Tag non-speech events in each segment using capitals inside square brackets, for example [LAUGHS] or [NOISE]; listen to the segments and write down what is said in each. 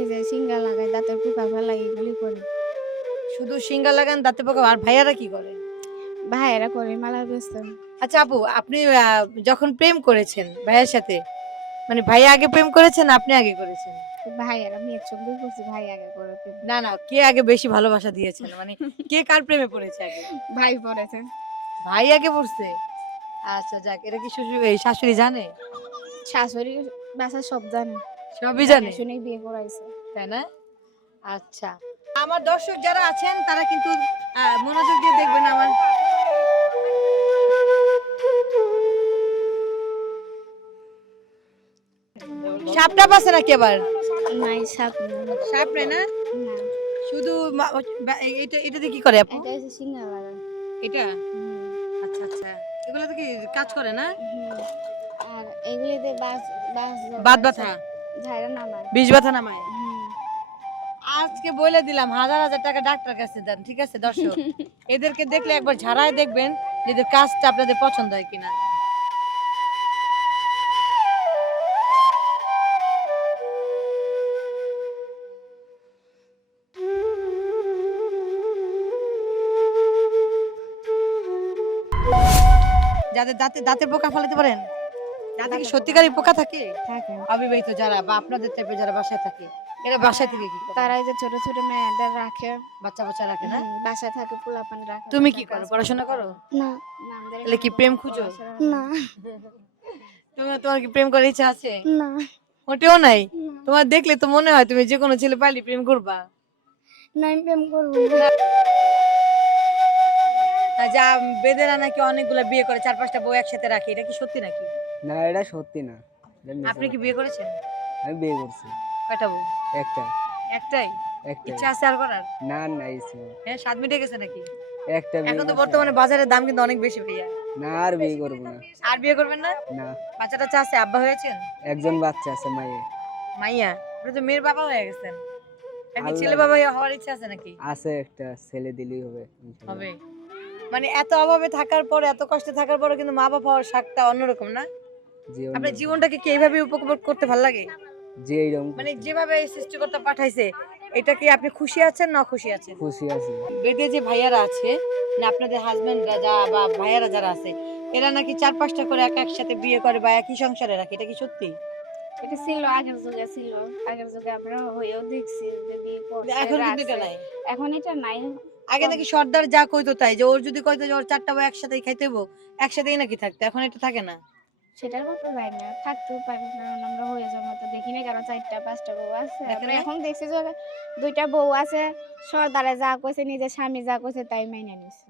পোকা ফেলা এগুলি করে। শুধু সিঙ্গা লাগান দাঁতে পোকা আর ভাইয়ারা কি করে? ভাইয়েরা করে মালা ব্যস্ত আচ্ছা আপু আপনি আহ, যখন প্রেম করেছেন ভাইয়ের সাথে মানে ভাইয়া আগে প্রেম করেছেন আপনি আগে করেছেন? ভাইয়েরা মেয়ের সঙ্গে করছি ভাই আগে করে তো। না না কে আগে বেশি ভালোবাসা দিয়েছেন? মানে কে কার প্রেমে পড়েছে আগে? ভাই পড়েছে। ভাই আগে পড়ছে? আচ্ছা যাক এটা কি শ্বশুর এই শাশুড়ি জানে? শাশুড়ি বাসা সব জানে। সবই জানে। শুনে বিয়ে করাইছে। তাই না? আচ্ছা। আমার দর্শক যারা আছেন তারা কিন্তু মনোযোগ দিয়ে দেখবেন আমার। সাপটা পাচ্ছে নাকি আবার? নাই সাপ সাপ নেই না? না। শুধু মা- বা- এ- এটা এটাতে কি করে এটা হচ্ছে সিঙ্গা এটা? আচ্ছা আচ্ছা। এগুলো তো কি কাজ করে না? আর এগুলিতে বাস বাস বাদ ব্যথা ঝাইরা নামায়। বিষ ব্যথা নামায়? আজকে বলে দিলাম হাজার হাজার টাকা ডাক্তার কাছে দেন ঠিক আছে দর্শক? [LAUGHS] এদেরকে দেখলে একবার ঝাড়ায় দেখবেন যে এদের কাজটা আপনাদের পছন্দ হয় কিনা। যাদের দাঁতে দাঁতের পোকা ফেলাতে পারেন? দাঁতে কি সত্যিকারই পোকা থাকে? থাকে। অবিবাহিত যারা বা আপনাদের টাইপের যারা বাসায় থাকে এরা বাসায় থেকে কি করে? তারা এই যে ছোট ছোট মেয়েদের রাখে। বাচ্চা বাচ্চা রাখে না? হুম, বাসায় থাকে পোলাপান রাখে। তুমি কি করো? পড়াশোনা করো? না। তাহলে কি প্রেম খুঁজো? না। তোমার তোমার কি প্রেম করার ইচ্ছা আছে? না। মোটেও নাই? তোমার দেখলে তো মনে হয় তুমি যে কোনো ছেলে পাইলে প্রেম করবা। না আমি প্রেম করব না। আর যা বেদেরা নাকি অনেকগুলা বিয়ে করে চার পাঁচটা বউ একসাথে রাখে এটা কি সত্যি নাকি? না এটা সত্যি না। আপনি কি বিয়ে করেছেন? আমি বিয়ে করছি। কয়টা বউ? একটা। একটাই? একটা ইচ্ছা আছে আর করার? না না ইচ্ছে হ্যাঁ মিটে গেছে নাকি? একটা এখন তো বর্তমানে বাজারের দাম কিন্তু অনেক বেশি ভাইয়া না আর বিয়ে করব না। আর বিয়ে করবেন না? না। বাচ্চাটা আব্বা হয়েছেন? একজন বাচ্চা আছে মাইয়া। আপনি তো মেয়ের বাবা হয়ে গেছেন। এখন ছেলে বাবা হওয়ার ইচ্ছা আছে নাকি? আছে একটা ছেলে দিলেই হবে হবে। মানে এত অভাবে থাকার পর এত কষ্টে থাকার পরে কিন্তু মা বাবা হওয়ার শাকটা অন্যরকম না? আপনার জীবনটাকে কি এইভাবে উপভোগ করতে ভালো লাগে? যে এইরকম মানে যেভাবে এই সৃষ্টিকর্তা পাঠাইছে এটা কি আপনি খুশি আছেন না খুশি আছেন? খুশি আছে। বেদে যে ভাইয়ারা আছে না আপনাদের হাজবেন্ডরা যা বা ভাইয়ারা যারা আছে এরা নাকি চার পাঁচটা করে এক একসাথে বিয়ে করে বা একই সংসারে রাখে এটা কি সত্যি? এটা ছিল আগের যুগে ছিল। আগের যুগে আমরা হয়েও দেখছি যে বিয়ে করছে, এখন কিন্তু এটা নাই। এখন এটা নাই। আগে নাকি সর্দার যা কইতো তাই যে ওর যদি কইতো যে ওর চারটা বউ একসাথেই খাইতে একসাথেই নাকি থাকতো এখন এটা থাকে না। সেটার মতো যাই না থাকতেও পারে কারণ আমরা হয়ে যাব তো দেখি না কারণ চারটা পাঁচটা বউ আছে। এখন দেখছি যে দুইটা বউ আছে সর্দারে যা কইছে নিজের স্বামী যা কইছে তাই মেনে নিছে।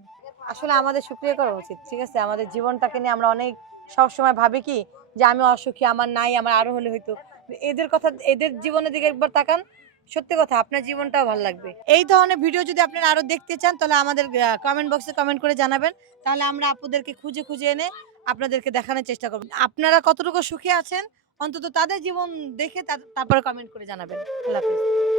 আসলে আমাদের শুক্রিয়া করা উচিত ঠিক আছে? আমাদের জীবনটাকে নিয়ে আমরা অনেক সবসময় ভাবি কি? যে আমি অসুখী আমার নাই আমার আরও হলে হয়তো এদের কথা এদের জীবনের দিকে একবার তাকান সত্যি কথা, আপনার জীবনটাও ভালো লাগবে। এই ধরনের ভিডিও যদি আপনারা আরও দেখতে চান, তাহলে আমাদের কমেন্ট বক্সে কমেন্ট করে জানাবেন। তাহলে আমরা আপুদেরকে খুঁজে খুঁজে এনে আপনাদেরকে দেখানোর চেষ্টা করব। আপনারা কতটুকু সুখে আছেন, অন্তত তাদের জীবন দেখে তারপরে কমেন্ট করে জানাবেন। আল্লাহ হাফেজ।